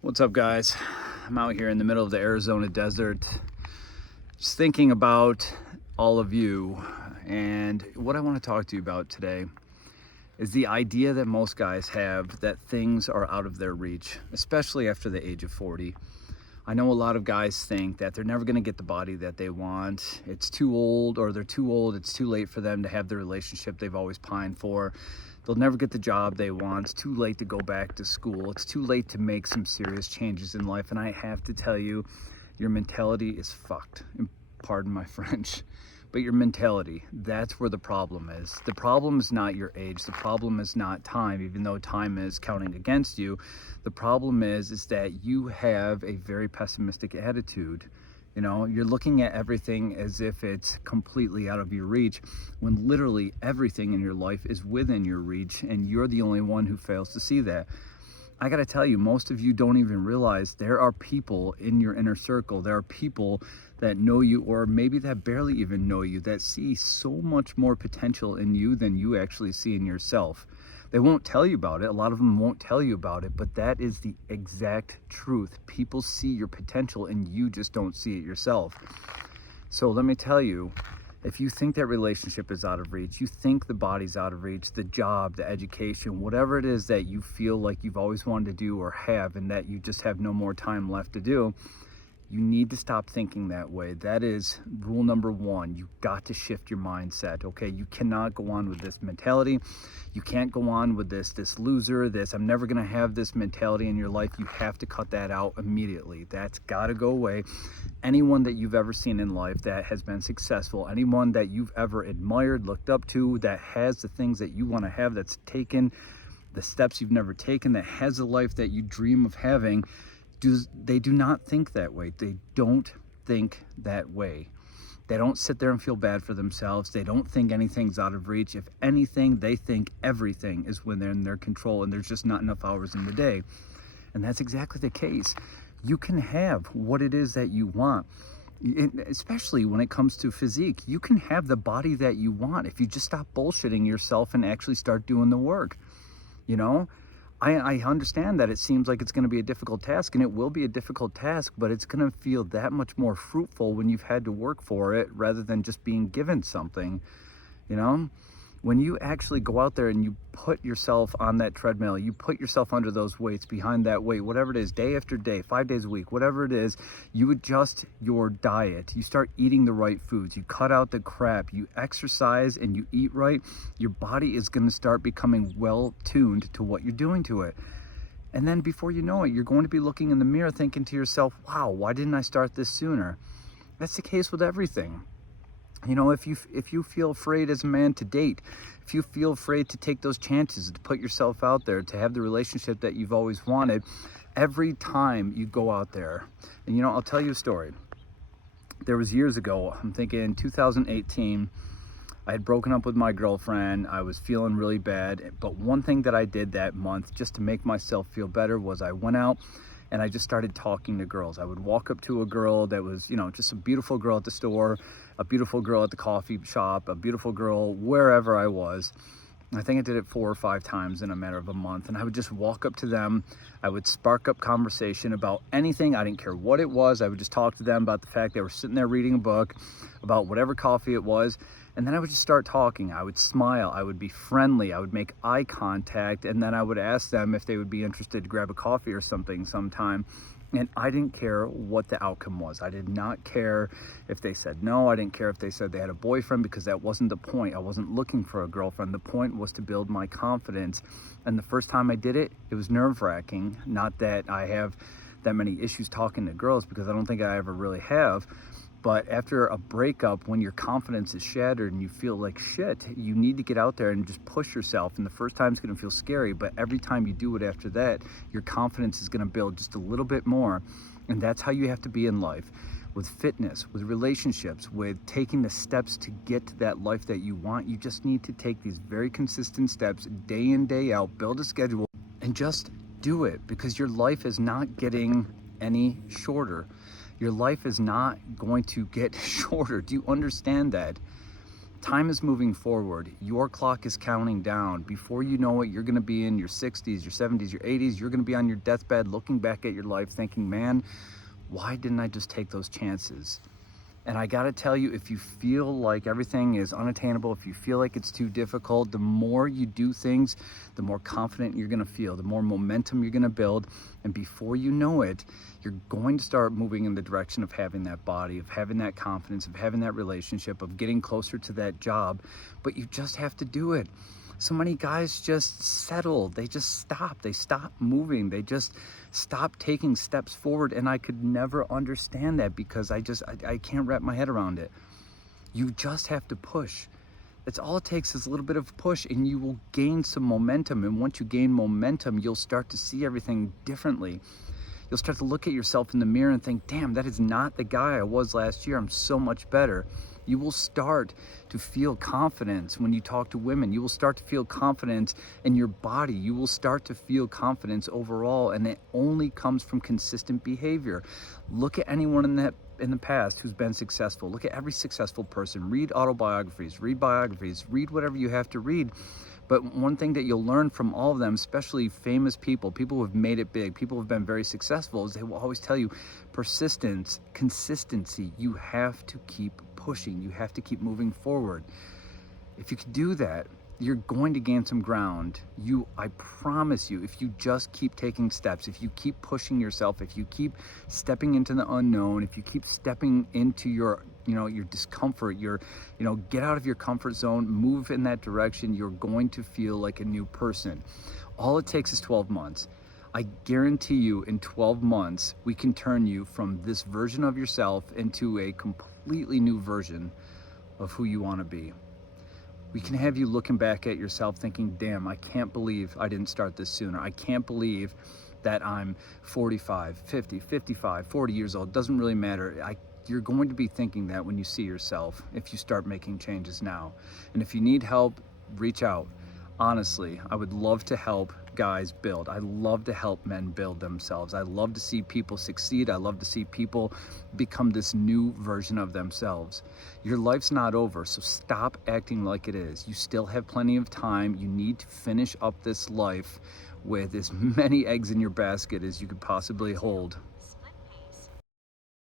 What's up, guys? I'm out here in the middle of the Arizona desert just thinking about all of you, and what I want to talk to you about today is the idea that most guys have that things are out of their reach, especially after the age of 40. I know a lot of guys think that they're never going to get the body that they want. It's too old, or they're too old, it's too late for them to have the relationship they've always pined for. They'll never get the job they want. It's too late to go back to school. It's too late to make some serious changes in life. And I have to tell you, your mentality is fucked. And pardon my French. But your mentality, that's where the problem is. The problem is not your age. The problem is not time, even though time is counting against you. The problem is that you have a very pessimistic attitude. You know, you're looking at everything as if it's completely out of your reach, when literally everything in your life is within your reach, and you're the only one who fails to see that. I gotta tell you, most of you don't even realize there are people in your inner circle. There are people that know you, or maybe that barely even know you, that see so much more potential in you than you actually see in yourself. They won't tell you about it. A lot of them won't tell you about it, but that is the exact truth. People see your potential and you just don't see it yourself. So let me tell you, if you think that relationship is out of reach, you think the body's out of reach, the job, the education, whatever it is that you feel like you've always wanted to do or have, and that you just have no more time left to do, you need to stop thinking that way. That is rule number one. You got to shift your mindset, okay? You cannot go on with this mentality. You can't go on with this loser, this I'm never gonna have this mentality in your life. You have to cut that out immediately. That's gotta go away. Anyone that you've ever seen in life that has been successful, anyone that you've ever admired, looked up to, that has the things that you wanna have, that's taken the steps you've never taken, that has a life that you dream of having, they do not think that way. They don't think that way. They don't sit there and feel bad for themselves. They don't think anything's out of reach. If anything, they think everything is within their control, and there's just not enough hours in the day. And that's exactly the case. You can have what it is that you want, especially when it comes to physique. You can have the body that you want if you just stop bullshitting yourself and actually start doing the work. You know, I understand that it seems like it's going to be a difficult task, and it will be a difficult task, but it's going to feel that much more fruitful when you've had to work for it rather than just being given something. You know, when you actually go out there and you put yourself on that treadmill, you put yourself under those weights, behind that weight, whatever it is, day after day, 5 days a week, whatever it is, you adjust your diet, you start eating the right foods, you cut out the crap, you exercise and you eat right, your body is going to start becoming well tuned to what you're doing to it. And then before you know it, you're going to be looking in the mirror thinking to yourself, wow, why didn't I start this sooner? That's the case with everything. You know, if you feel afraid as a man to date, if you feel afraid to take those chances, to put yourself out there, to have the relationship that you've always wanted, every time you go out there, and you know, I'll tell you a story. There was years ago, I'm thinking 2018, I had broken up with my girlfriend. I was feeling really bad, but one thing that I did that month just to make myself feel better was I went out and I just started talking to girls. I would walk up to a girl that was, you know, just a beautiful girl at the store, a beautiful girl at the coffee shop, a beautiful girl wherever I was. I think I did it 4 or 5 times in a matter of a month. And I would just walk up to them. I would spark up conversation about anything. I didn't care what it was. I would just talk to them about the fact they were sitting there reading a book, about whatever coffee it was. And then I would just start talking. I would smile. I would be friendly. I would make eye contact. And then I would ask them if they would be interested to grab a coffee or something sometime. And I didn't care what the outcome was. I did not care if they said no. I didn't care if they said they had a boyfriend, because that wasn't the point. I wasn't looking for a girlfriend. The point was to build my confidence. And the first time I did it, it was nerve-wracking. Not that I have that many issues talking to girls, because I don't think I ever really have. But after a breakup, when your confidence is shattered and you feel like shit, you need to get out there and just push yourself. And the first time it's going to feel scary, but every time you do it after that, your confidence is going to build just a little bit more. And that's how you have to be in life, with fitness, with relationships, with taking the steps to get to that life that you want. You just need to take these very consistent steps day in, day out, build a schedule, and just do it, because your life is not getting any shorter. Your life is not going to get shorter. Do you understand that? Time is moving forward. Your clock is counting down. Before you know it, you're going to be in your 60s, your 70s, your 80s. You're going to be on your deathbed looking back at your life thinking, man, why didn't I just take those chances? And I gotta tell you, if you feel like everything is unattainable, if you feel like it's too difficult, the more you do things, the more confident you're gonna feel, the more momentum you're gonna build. And before you know it, you're going to start moving in the direction of having that body, of having that confidence, of having that relationship, of getting closer to that job. But you just have to do it. So many guys just settle. They just stop. They stop moving. They just stop taking steps forward. And I could never understand that because I can't wrap my head around it. You just have to push. That's all it takes is a little bit of push and you will gain some momentum. And once you gain momentum, you'll start to see everything differently. You'll start to look at yourself in the mirror and think, damn, that is not the guy I was last year. I'm so much better. You will start to feel confidence when you talk to women. You will start to feel confidence in your body. You will start to feel confidence overall, and it only comes from consistent behavior. Look at anyone in the past who's been successful. Look at every successful person. Read autobiographies, read biographies, read whatever you have to read. But one thing that you'll learn from all of them, especially famous people who have made it big, people who have been very successful, is they will always tell you persistence, consistency. You have to keep pushing. You have to keep moving forward. If you can do that, you're going to gain some ground. I promise you, if you just keep taking steps, if you keep pushing yourself, if you keep stepping into the unknown, if you keep stepping into your discomfort, get out of your comfort zone, move in that direction, you're going to feel like a new person. All it takes is 12 months. I guarantee you in 12 months, we can turn you from this version of yourself into a completely new version of who you want to be. We can have you looking back at yourself thinking, damn, I can't believe I didn't start this sooner. I can't believe that I'm 45, 50, 55, 40 years old. Doesn't really matter. You're going to be thinking that when you see yourself, if you start making changes now. And if you need help, reach out. Honestly, I would love to help guys build. I love to help men build themselves. I love to see people succeed. I love to see people become this new version of themselves. Your life's not over, so stop acting like it is. You still have plenty of time. You need to finish up this life with as many eggs in your basket as you could possibly hold.